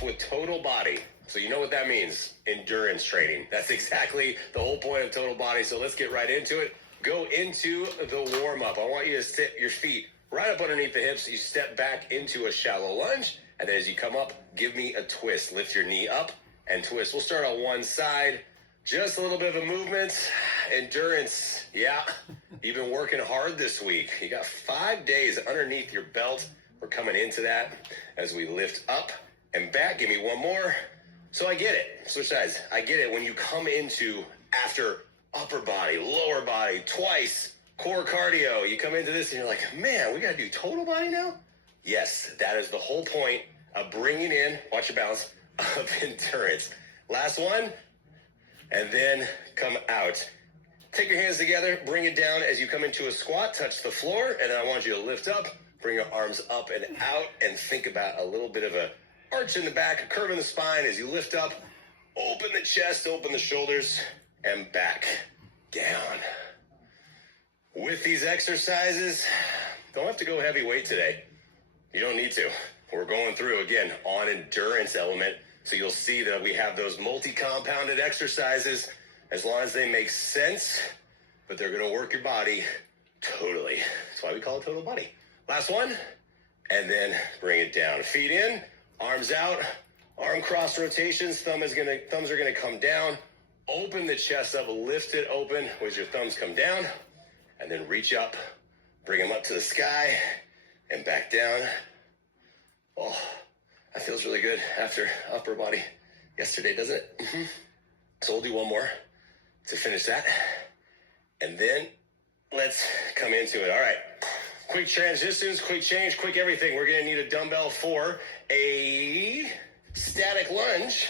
off with total body. So you know what that means, endurance training. That's exactly the whole point of total body. So let's get right into it. Go into the warm-up. I want you to sit your feet right up underneath the hips. You step back into a shallow lunge. And then as you come up, give me a twist. Lift your knee up and twist. We'll start on one side. Just a little bit of a movement. Endurance. Yeah, you've been working hard this week. You got 5 days underneath your belt. We're coming into that as we lift up and back. Give me one more. So I get it. Switch sides. I get it when you come into after upper body, lower body, twice, core cardio. You come into this and you're like, man, we got to do total body now? Yes, that is the whole point of bringing in, watch your balance, of endurance. Last one, and then come out. Take your hands together, bring it down as you come into a squat, touch the floor, and then I want you to lift up, bring your arms up and out, and think about a little bit of a arch in the back, a curve in the spine as you lift up, open the chest, open the shoulders, and back, down. With these exercises, don't have to go heavyweight today. You don't need to. We're going through, again, on endurance element, so you'll see that we have those multi-compounded exercises as long as they make sense, but they're going to work your body totally. That's why we call it total body. Last one, and then bring it down. Feet in, arms out, arm cross rotations. Thumbs are going to come down. Open the chest up, lift it open as your thumbs come down, and then reach up, bring them up to the sky, and back down. Oh, that feels really good after upper body yesterday, doesn't it? Mm-hmm. So we'll do one more to finish that. And then let's come into it. All right. Quick transitions, quick change, quick everything. We're going to need a dumbbell for a static lunge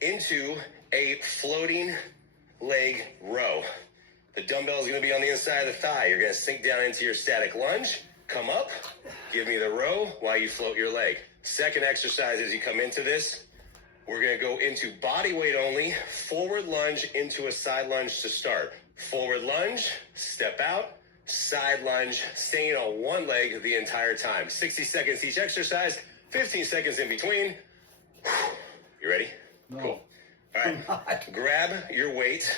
into a floating leg row. The dumbbell is going to be on the inside of the thigh. You're going to sink down into your static lunge, come up, give me the row while you float your leg. Second exercise as you come into this, we're going to go into body weight only, forward lunge into a side lunge to start. Forward lunge, step out, side lunge, staying on one leg the entire time. 60 seconds each exercise, 15 seconds in between. You ready? No. Cool. All right, grab your weight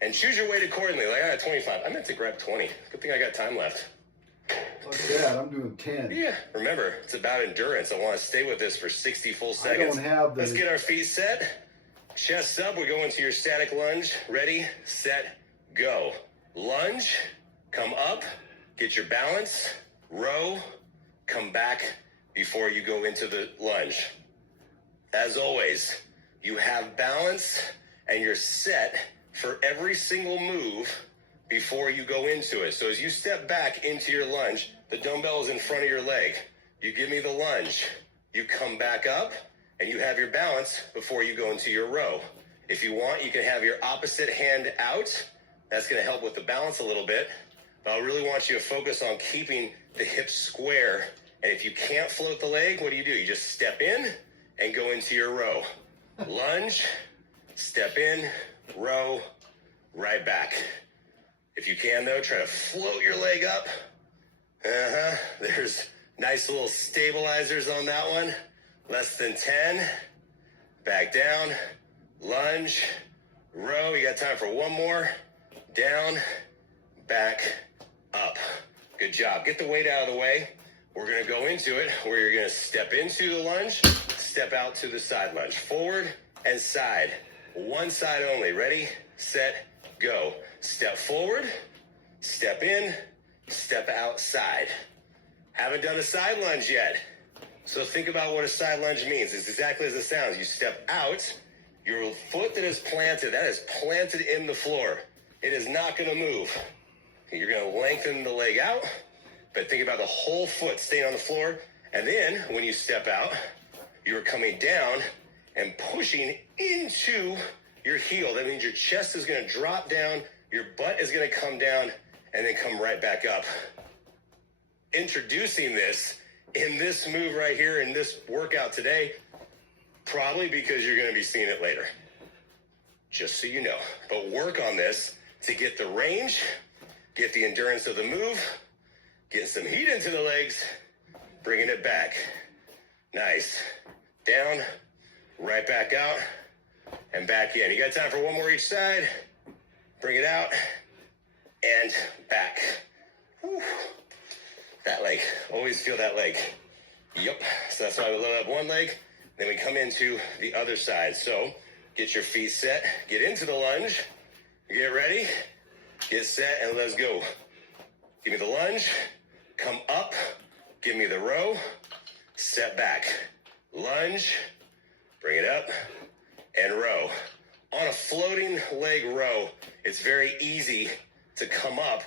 and choose your weight accordingly. Like I got 25. I meant to grab 20. Good thing I got time left. Look at that, I'm doing 10. Yeah, remember, it's about endurance. I want to stay with this for 60 full seconds. I don't have the... Let's get our feet set. Chest up. We go into your static lunge. Ready, set, go. Lunge, come up, get your balance, row, come back before you go into the lunge. As always, you have balance and you're set for every single move before you go into it. So as you step back into your lunge, the dumbbell is in front of your leg. You give me the lunge. You come back up and you have your balance before you go into your row. If you want, you can have your opposite hand out. That's going to help with the balance a little bit. But I really want you to focus on keeping the hips square. And if you can't float the leg, what do? You just step in and go into your row. Lunge, step in, row, right back. If you can, though, try to float your leg up. There's nice little stabilizers on that one. Less than 10. Back down. Lunge. Row. You got time for one more. Down. Back. Up. Good job. Get the weight out of the way. We're going to go into it where you're going to step into the lunge, step out to the side lunge. Forward and side. One side only. Ready, set, go. Step forward, step in, step outside. Haven't done a side lunge yet. So think about what a side lunge means. It's exactly as it sounds. You step out, your foot that is planted in the floor. It is not going to move. You're going to lengthen the leg out, but think about the whole foot staying on the floor. And then when you step out, you're coming down and pushing into your heel. That means your chest is going to drop down, your butt is going to come down, and then come right back up. Introducing this in this move right here in this workout today, probably because you're going to be seeing it later. Just so you know. But work on this to get the range, get the endurance of the move, get some heat into the legs, bringing it back. Nice. Down, right back out, and back in. You got time for one more each side. Bring it out, and back. Whew. That leg. Always feel that leg. Yep. So that's why we load up one leg. Then we come into the other side. So get your feet set. Get into the lunge. Get ready. Get set, and let's go. Give me the lunge. Come up. Give me the row. Step back. Lunge. Bring it up. And row. On a floating leg row, it's very easy to come up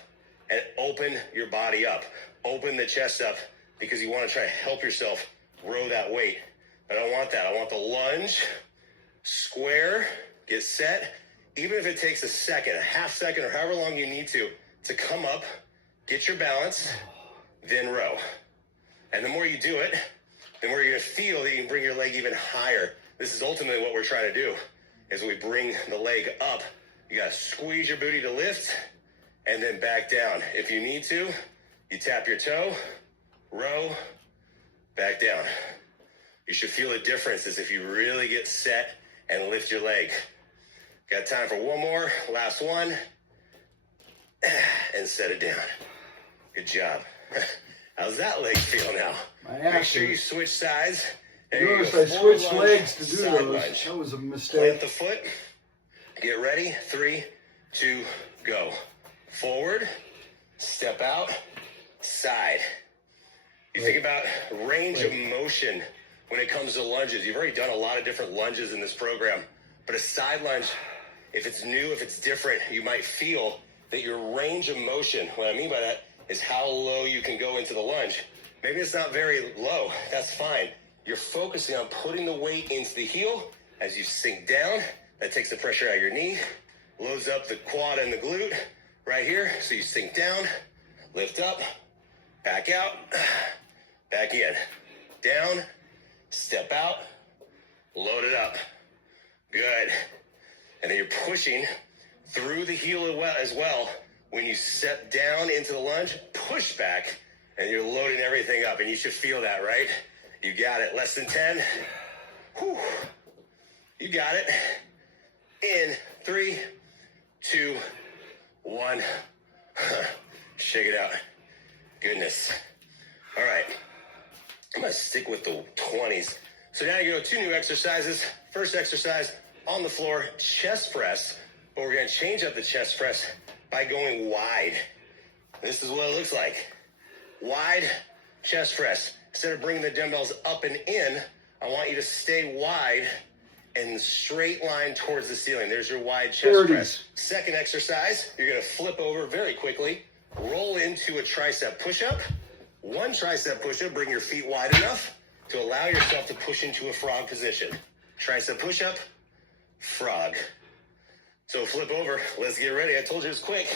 and open your body up. Open the chest up because you want to try to help yourself row that weight. I don't want that. I want the lunge, square, get set. Even if it takes a second, a half second, or however long you need to come up, get your balance, then row. And the more you do it, the more you're going to feel that you can bring your leg even higher. This is ultimately what we're trying to do, is we bring the leg up. You got to squeeze your booty to lift, and then back down. If you need to, you tap your toe, row, back down. You should feel a difference as if you really get set and lift your leg. Got time for one more, last one, and set it down. Good job. How's that leg feel now? Make sure you switch sides. Notice I switched legs to do those. Lunge. That was a Plant mistake. the foot. Get ready. 3, 2, go. Forward. Step out. Side. You think about range of motion when it comes to lunges. You've already done a lot of different lunges in this program, but a side lunge, if it's new, if it's different, you might feel that your range of motion, what I mean by that is how low you can go into the lunge. Maybe it's not very low. That's fine. You're focusing on putting the weight into the heel as you sink down. That takes the pressure out of your knee, loads up the quad and the glute right here. So you sink down, lift up, back out, back in, down, step out, load it up. Good. And then you're pushing through the heel as well. When you step down into the lunge, push back, and you're loading everything up. And you should feel that, right? You got it. Less than 10. Whew. You got it. In 3, 2, 1. Shake it out. Goodness. All right. I'm going to stick with the 20s. So now you go 2 new exercises. First exercise on the floor, chest press. But we're going to change up the chest press by going wide. This is what it looks like. Wide chest press. Instead of bringing the dumbbells up and in, I want you to stay wide and straight line towards the ceiling. There's your wide chest press. Second exercise, you're going to flip over very quickly, roll into a tricep push-up. 1 tricep push-up, bring your feet wide enough to allow yourself to push into a frog position. Tricep push-up, frog. So flip over. Let's get ready. I told you it was quick.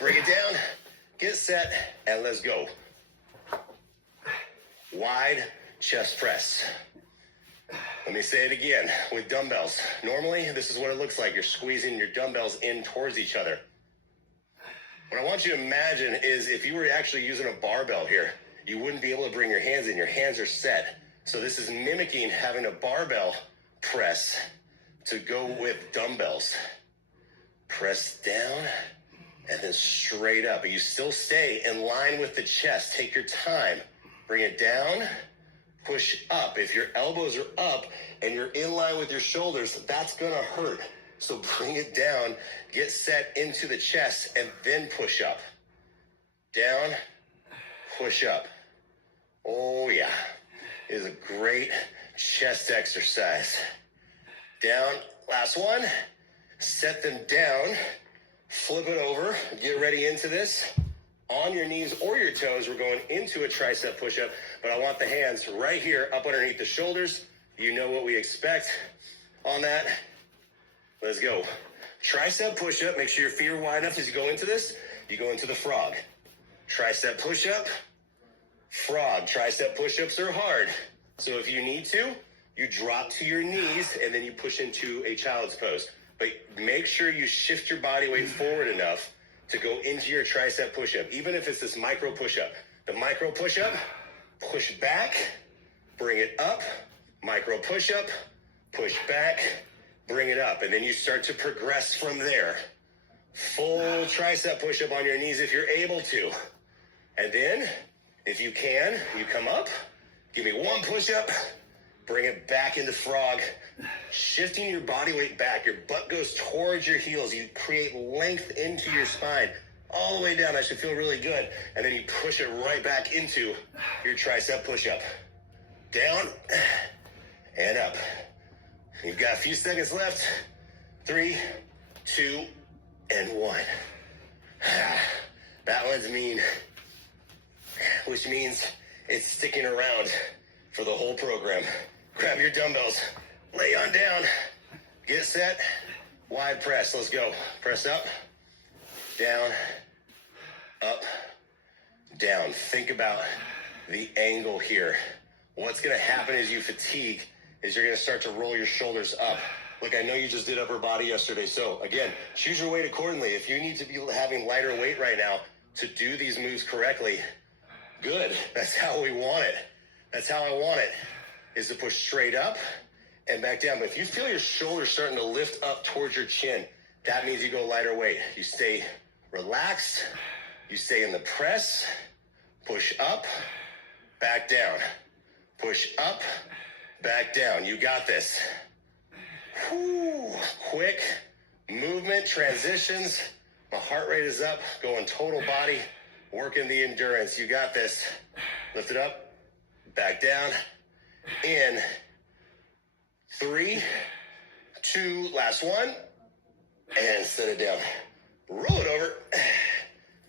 Bring it down, get set, and let's go. Wide chest press. Let me say it again with dumbbells. Normally, this is what it looks like. You're squeezing your dumbbells in towards each other. What I want you to imagine is if you were actually using a barbell here, you wouldn't be able to bring your hands in. Your hands are set. So this is mimicking having a barbell press to go with dumbbells. Press down and then straight up. But you still stay in line with the chest. Take your time. Bring it down, push up. If your elbows are up and you're in line with your shoulders, that's going to hurt. So bring it down, get set into the chest, and then push up. Down, push up. Oh, yeah. It is a great chest exercise. Down, last one. Set them down, flip it over, get ready into this. On your knees or your toes, we're going into a tricep push-up, but I want the hands right here up underneath the shoulders. You know what we expect on that. Let's go. Tricep push-up. Make sure your feet are wide enough as you go into this. You go into the frog. Tricep push-up, frog. Tricep push-ups are hard. So if you need to, you drop to your knees and then you push into a child's pose. But make sure you shift your body weight forward enough to go into your tricep push-up, even if it's this micro push-up. The micro push-up, push back, bring it up, Micro push-up, push back, bring it up. And then you start to progress from there. Full tricep push-up on your knees if you're able to. And then, if you can, you come up, give me one push-up, bring it back into frog, shifting your body weight back. Your butt goes towards your heels. You create length into your spine. All the way down. That should feel really good. And then you push it right back into your tricep push-up. Down and up. You've got a few seconds left. 3, 2, and 1. That one's mean, which means it's sticking around for the whole program. Grab your dumbbells, lay on down, get set, wide press. Let's go. Press up, down, up, down. Think about the angle here. What's going to happen as you fatigue is you're going to start to roll your shoulders up. Like I know you just did upper body yesterday. So again, choose your weight accordingly. If you need to be having lighter weight right now to do these moves correctly, good. That's how we want it. That's how I want it, is to push straight up and back down. But if you feel your shoulders starting to lift up towards your chin, that means you go lighter weight. You stay relaxed. You stay in the press. Push up, back down. Push up, back down. You got this. Whew. Quick movement, transitions. My heart rate is up, going total body, working the endurance. You got this. Lift it up, back down, in. 3, 2, last one, and set it down. Roll it over,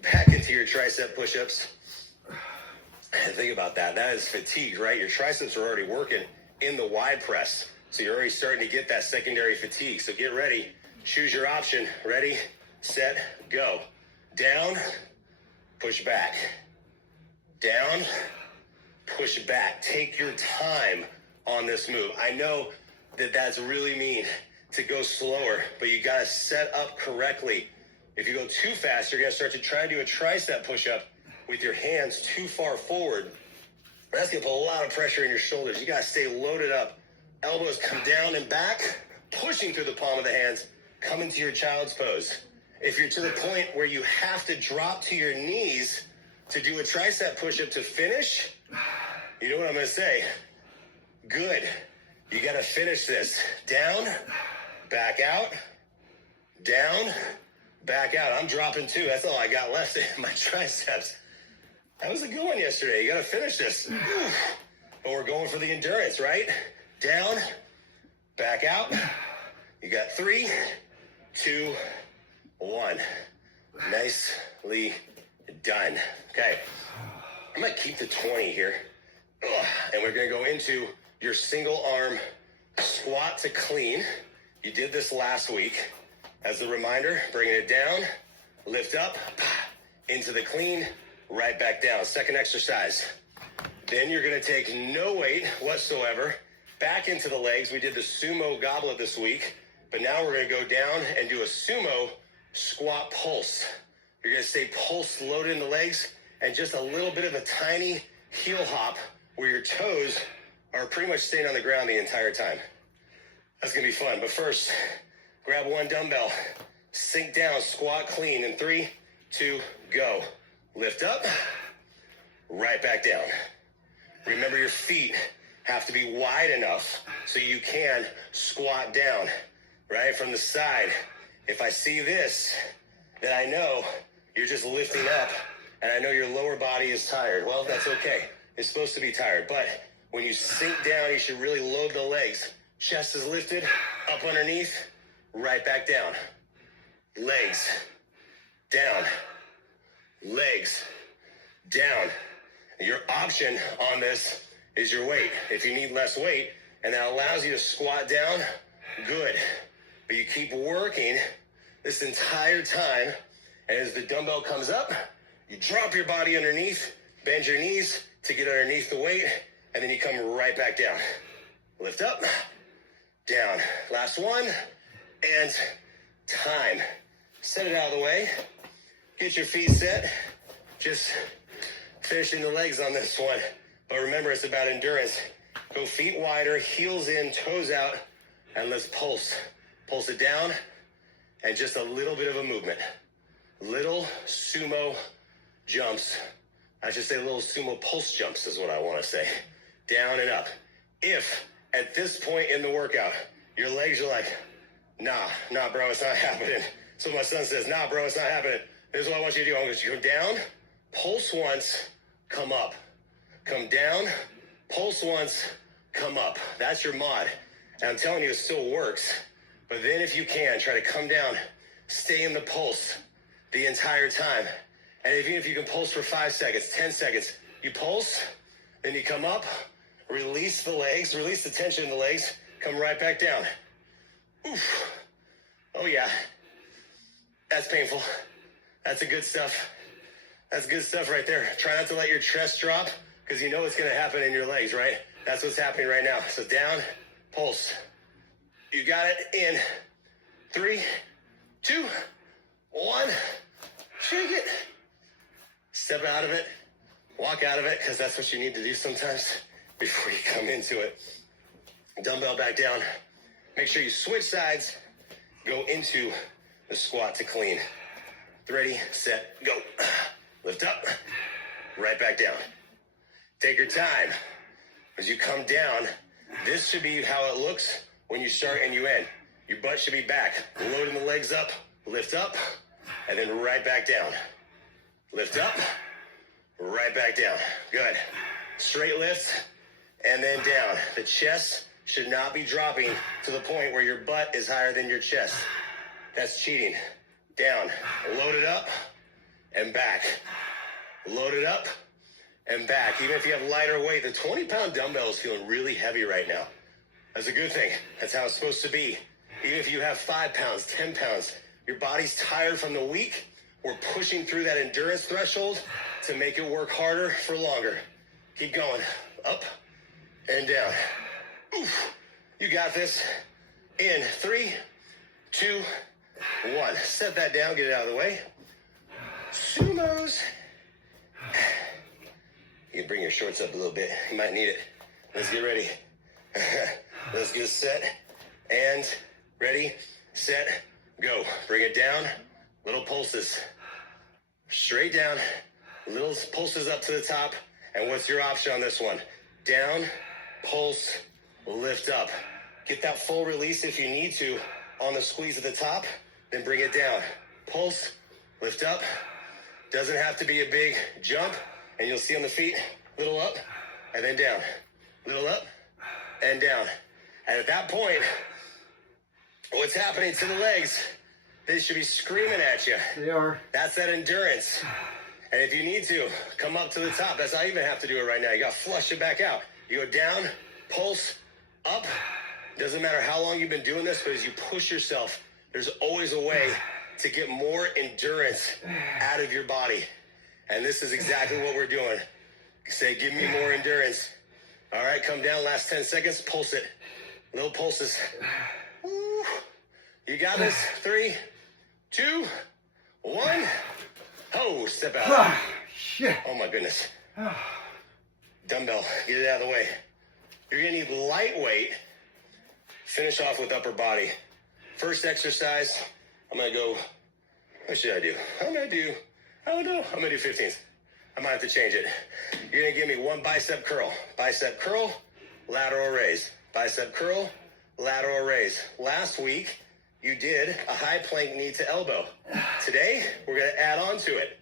back into your tricep push-ups. Think about that. That is fatigue, right? Your triceps are already working in the wide press. So you're already starting to get that secondary fatigue. So get ready. Choose your option. Ready, set, go. Down, push back. Down, push back. Take your time on this move. I know that that's really mean to go slower, but you got to set up correctly. If you go too fast, you're going to start to try to do a tricep push-up with your hands too far forward. That's going to put a lot of pressure in your shoulders. You got to stay loaded up. Elbows come down and back, pushing through the palm of the hands, come into your child's pose. If you're to the point where you have to drop to your knees to do a tricep push-up to finish, you know what I'm going to say? Good. You got to finish this. Down, back out, down, back out. I'm dropping too. That's all I got left in my triceps. That was a good one yesterday. You got to finish this. But we're going for the endurance, right? Down, back out. You got 3, 2, 1. Nicely done. Okay. I'm going to keep the 20 here. And we're going to go into your single arm squat to clean. You did this last week. As a reminder, bringing it down, lift up, into the clean, right back down. Second exercise. Then you're going to take no weight whatsoever back into the legs. We did the sumo goblet this week, but now we're going to go down and do a sumo squat pulse. You're going to stay pulse loaded in the legs and just a little bit of a tiny heel hop where your toes are pretty much staying on the ground the entire time. That's going to be fun. But first, grab one dumbbell, sink down, squat clean in 3, 2, go. Lift up, right back down. Remember, your feet have to be wide enough so you can squat down, right? From the side. If I see this, then I know you're just lifting up, and I know your lower body is tired. Well, that's okay. It's supposed to be tired. But when you sink down, you should really load the legs. Chest is lifted, up underneath, right back down. Legs, down. Legs, down. Your option on this is your weight. If you need less weight and that allows you to squat down, good. But you keep working this entire time, and as the dumbbell comes up, you drop your body underneath, bend your knees to get underneath the weight, and then you come right back down. Lift up, down. Last one, and time. Set it out of the way. Get your feet set. Just finishing the legs on this one. But remember, it's about endurance. Go feet wider, heels in, toes out, and let's pulse. Pulse it down, and just a little bit of a movement. Little sumo jumps. I should say little sumo pulse jumps is what I want to say. Down and up. If at this point in the workout, your legs are like, nah, bro, it's not happening. So my son says, nah, bro, it's not happening. This is what I want you to do. I want you to go down, pulse once, come up. Come down, pulse once, come up. That's your mod. And I'm telling you, it still works. But then if you can, try to come down, stay in the pulse the entire time. And even if you can pulse for 5 seconds, 10 seconds, you pulse, then you come up, release the legs, release the tension in the legs, come right back down. Oof. Oh yeah. That's painful. That's the good stuff. That's good stuff right there. Try not to let your chest drop, because you know what's going to happen in your legs, right? That's what's happening right now. So down, pulse. You got it in 3, 2, 1. Shake it. Step out of it. Walk out of it, because that's what you need to do sometimes before you come into it. Dumbbell back down. Make sure you switch sides. Go into the squat to clean. Ready, set, go. Lift up. Right back down. Take your time. As you come down, this should be how it looks when you start and you end. Your butt should be back. Loading the legs up. Lift up. And then right back down. Lift up. Right back down. Good. Straight lift. And then down. The chest should not be dropping to the point where your butt is higher than your chest. That's cheating. Down. Load it up. And back. Load it up. And back. Even if you have lighter weight, the 20-pound dumbbell is feeling really heavy right now. That's a good thing. That's how it's supposed to be. Even if you have 5 pounds, 10 pounds, your body's tired from the week. We're pushing through that endurance threshold to make it work harder for longer. Keep going. Up and down. Oof. You got this. In 3, 2, 1. Set that down. Get it out of the way. Sumos. You can bring your shorts up a little bit. You might need it. Let's get ready. Let's get set. And ready, set, go. Bring it down. Little pulses. Straight down. Little pulses up to the top. And what's your option on this one? Down, pulse, lift up. Get that full release if you need to on the squeeze at the top. Then bring it down. Pulse, lift up. Doesn't have to be a big jump. And you'll see on the feet, little up, and then down. Little up, and down. And at that point, what's happening to the legs? They should be screaming at you. They are. That's that endurance. And if you need to, come up to the top. That's not even have to do it right now. You got to flush it back out. You go down, pulse, up. Doesn't matter how long you've been doing this, but as you push yourself, there's always a way to get more endurance out of your body. And this is exactly what we're doing. Say, give me more endurance. All right, come down, last 10 seconds, pulse it. Little pulses. Woo. You got this. 3, 2, 1. Oh, step out. Shit. Oh, my goodness. Dumbbell, get it out of the way. You're going to need lightweight. Finish off with upper body. First exercise, I'm going to go, what should I do? I don't know. I'm going to do 15s. I might have to change it. You're going to give me one bicep curl. Bicep curl, lateral raise. Bicep curl, lateral raise. Last week, you did a high plank knee to elbow. Today, we're going to add on to it.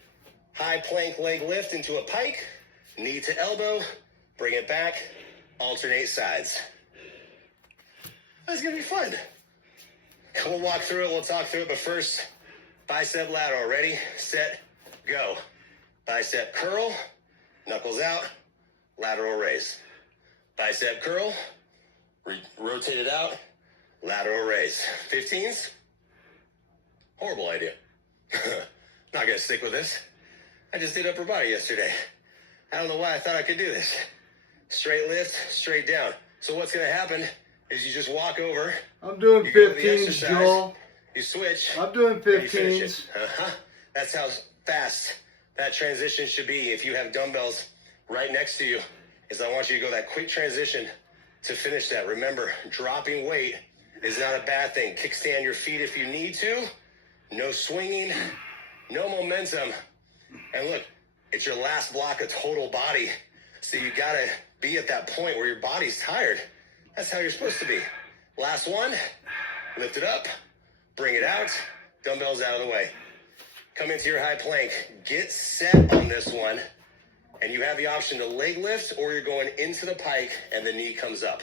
High plank leg lift into a pike, knee to elbow, bring it back, alternate sides. That's going to be fun. We'll walk through it. We'll talk through it. But first, bicep lateral. Ready, set, go. Bicep curl, knuckles out, lateral raise. Bicep curl, rotate it out, lateral raise. 15s? Horrible idea. Not going to stick with this. I just did upper body yesterday. I don't know why I thought I could do this. Straight lift, straight down. So what's going to happen is you just walk over. I'm doing 15s, Joel. You switch. I'm doing and you finish 15s. it. That's how fast that transition should be. If you have dumbbells right next to you, is I want you to go that quick transition to finish that. Remember, dropping weight is not a bad thing. Kickstand your feet if you need to. No swinging, no momentum. And look, it's your last block of total body. So you gotta be at that point where your body's tired. That's how you're supposed to be. Last one, lift it up, bring it out, dumbbells out of the way. Come into your high plank, get set on this one, and you have the option to leg lift or you're going into the pike and the knee comes up.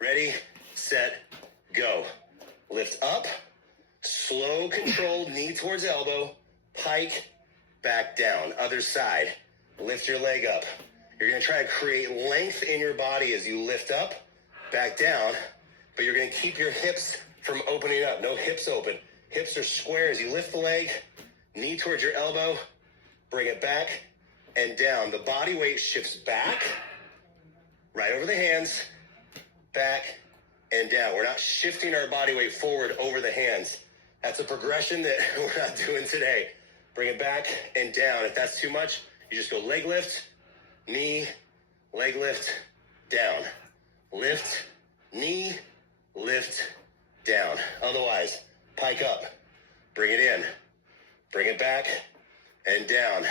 Ready, set, go. Lift up, slow, controlled, knee towards elbow, pike, back down. Other side, lift your leg up. You're gonna try to create length in your body as you lift up, back down, but you're gonna keep your hips from opening up. No hips open. Hips are square as you lift the leg, knee towards your elbow, bring it back and down. The body weight shifts back, right over the hands, back and down. We're not shifting our body weight forward over the hands. That's a progression that we're not doing today. Bring it back and down. If that's too much, you just go leg lift, knee, leg lift, down. Lift, knee, lift, down. Otherwise, pike up, bring it in, bring it back and down.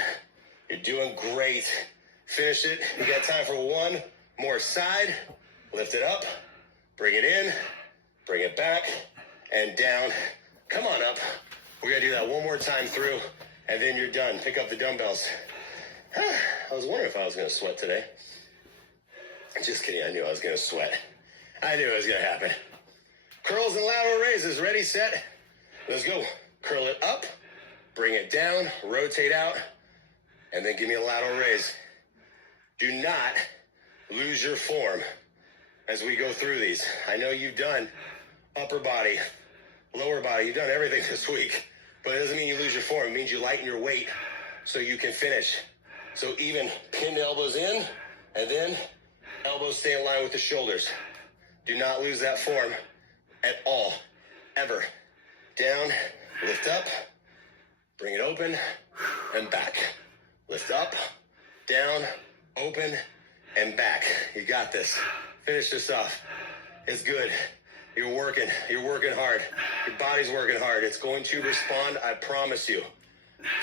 You're doing great. Finish it. You got time for one more side. Lift it up, bring it in, bring it back and down. Come on up. We're gonna do that one more time through and then you're done. Pick up the dumbbells. I was wondering if I was gonna sweat today. Just kidding, I knew I was gonna sweat. I knew it was gonna happen. Curls and lateral raises, ready, set, let's go. Curl it up, bring it down, rotate out, and then give me a lateral raise. Do not lose your form as we go through these. I know you've done upper body, lower body, you've done everything this week, but it doesn't mean you lose your form. It means you lighten your weight so you can finish. So even pin the elbows in, and then elbows stay in line with the shoulders. Do not lose that form at all, ever. Down, lift up, bring it open, and back. Lift up, down, open, and back. You got this. Finish this off. It's good. You're working hard. Your body's working hard. It's going to respond, I promise you.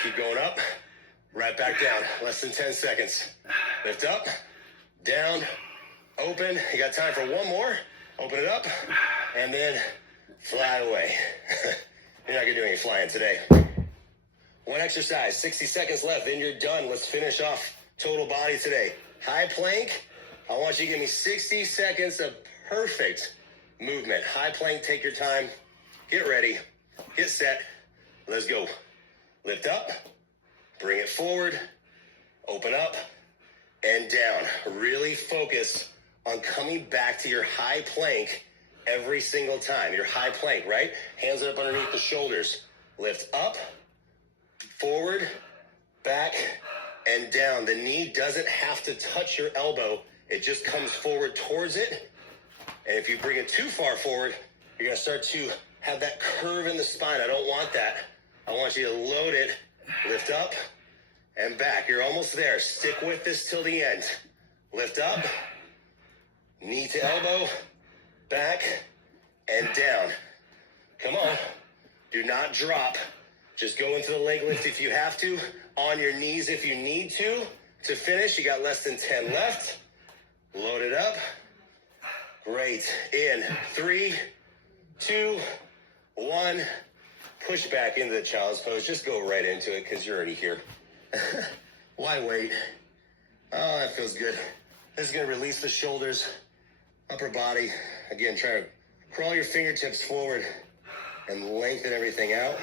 Keep going up, right back down. Less than 10 seconds. Lift up, down, open. You got time for one more. Open it up, and then fly away. You're not gonna do any flying today. One exercise, 60 seconds left, then you're done. Let's finish off total body today. High plank, I want you to give me 60 seconds of perfect movement. High plank, take your time. Get ready, get set, let's go. Lift up, bring it forward, open up, and down. Really focus on coming back to your high plank every single time. Your high plank, right? Hands up underneath the shoulders. Lift up, forward, back, and down. The knee doesn't have to touch your elbow. It just comes forward towards it. And if you bring it too far forward, you're going to start to have that curve in the spine. I don't want that. I want you to load it. Lift up and back. You're almost there. Stick with this till the end. Lift up, knee to elbow, back, and down. Come on. Do not drop. Just go into the leg lift if you have to, on your knees if you need to. To finish, you got less than 10 left. Load it up. Great. In 3, 2, 1. Push back into the child's pose. Just go right into it because you're already here. Why wait? Oh, that feels good. This is going to release the shoulders, upper body. Again, try to crawl your fingertips forward and lengthen everything out.